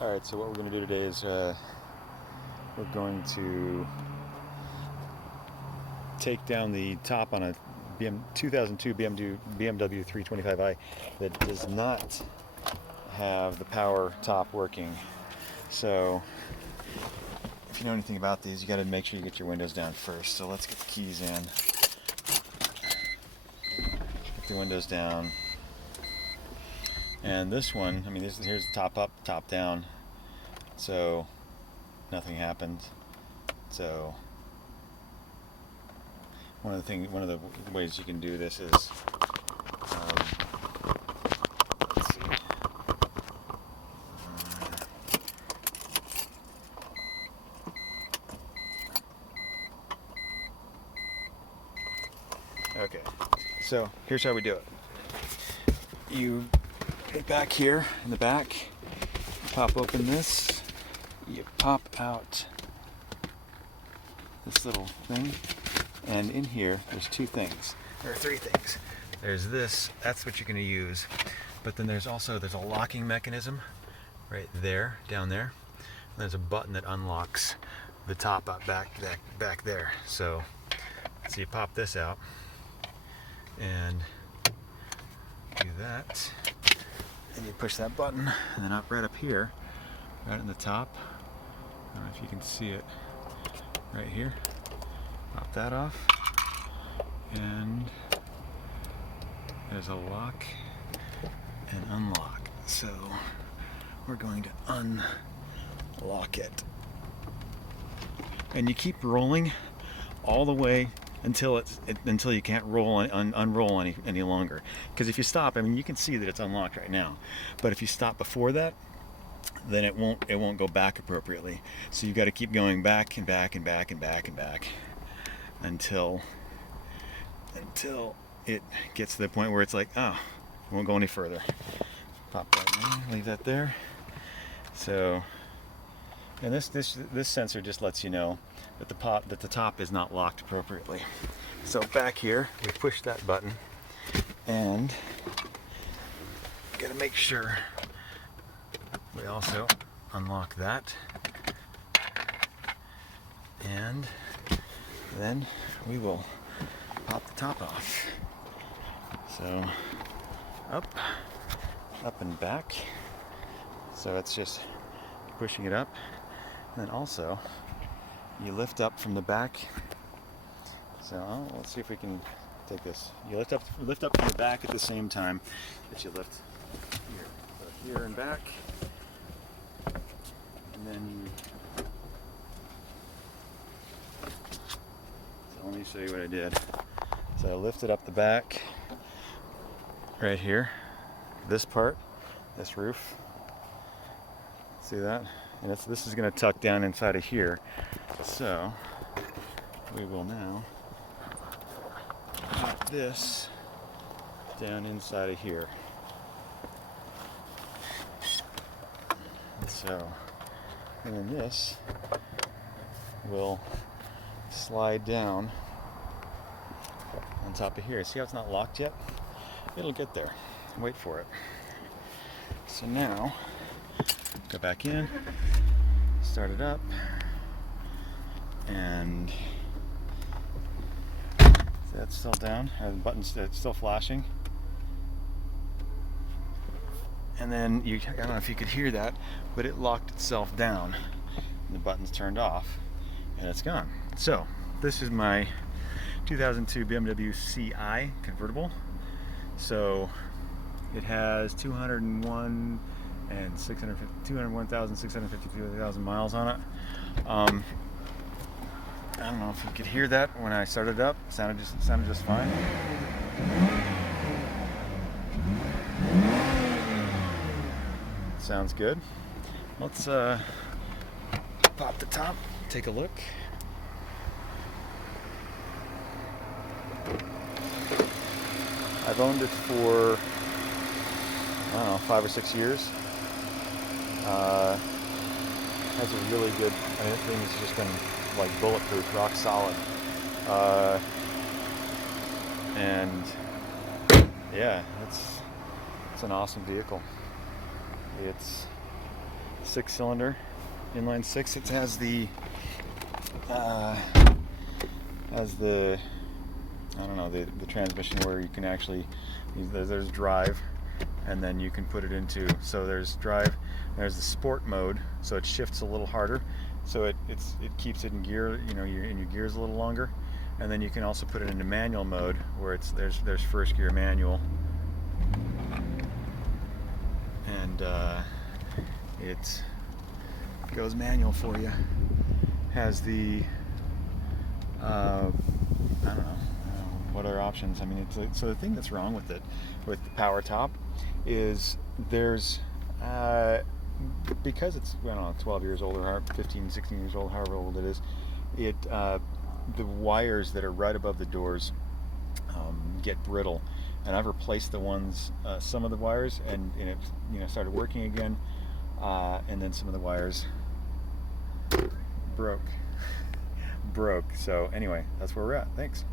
Alright, so what we're going to do today is we're going to take down the top on a 2002 BMW 325i that does not have the power top working. So if you know anything about these, you got to make sure you get your windows down first. So let's get the keys in. Get the windows down. And this one, I mean, here's the top up, top down. So nothing happened. So one of the ways you can do this is, let's see. Okay, so here's how we do it. You get back here in the back, pop open this, you pop out this little thing, and in here there's two things, or three things. There's this, that's what you're going to use, but then there's a locking mechanism right there, down there. And there's a button that unlocks the top up back there. So you pop this out and do that, and you push that button, and then right up here, right in the top, I don't know if you can see it right here, pop that off, and there's a lock and unlock. So we're going to unlock it, and you keep rolling all the way until you can't unroll any longer. Because if you stop, I mean, you can see that it's unlocked right now, but if you stop before that, then it won't go back appropriately. So you've got to keep going back and back and back and back and back until it gets to the point where it's like, oh, it won't go any further. Pop that in, leave that there. So, and this sensor just lets you know that the top is not locked appropriately. So back here, we push that button, and gotta make sure we also unlock that, and then we will pop the top off. So up and back. So it's just pushing it up, and then also you lift up from the back. So let's see if we can take this. You lift up from the back at the same time that you lift here. So here and back, and then so let me show you what I did. So I lifted up the back right here, this part, this roof. See that? And this is going to tuck down inside of here. So we will now pop this down inside of here. And then this will slide down on top of here. See how it's not locked yet? It'll get there. Wait for it. So now, go back in, start it up, and that's still down, the button's still flashing. And then I don't know if you could hear that, but it locked itself down, and the button's turned off, and it's gone. So this is my 2002 BMW CI convertible. So it has 201,652 miles on it. I don't know if you could hear that when I started it up. It sounded just fine. Sounds good. Let's pop the top, take a look. I've owned it for, I don't know, 5 or 6 years. Has a really good, I mean, that thing has just been like bulletproof, rock solid. And yeah, it's an awesome vehicle. It's 6-cylinder, inline six. It has the I don't know, the transmission where you can actually, there's drive, and then you can put it into, so there's drive, there's the sport mode, so it shifts a little harder, so it keeps it in gear, you know, in your gears a little longer, and then you can also put it into manual mode where there's first gear manual, and it goes manual for you. Has the I don't know what other options. I mean, so the thing that's wrong with it, with the power top, is there's because it's, I don't know, 12 years old or 15, 16 years old, however old it is, the wires that are right above the doors get brittle, and I've replaced the ones, some of the wires, and it, you know, started working again, and then some of the wires broke. So anyway, that's where we're at. Thanks.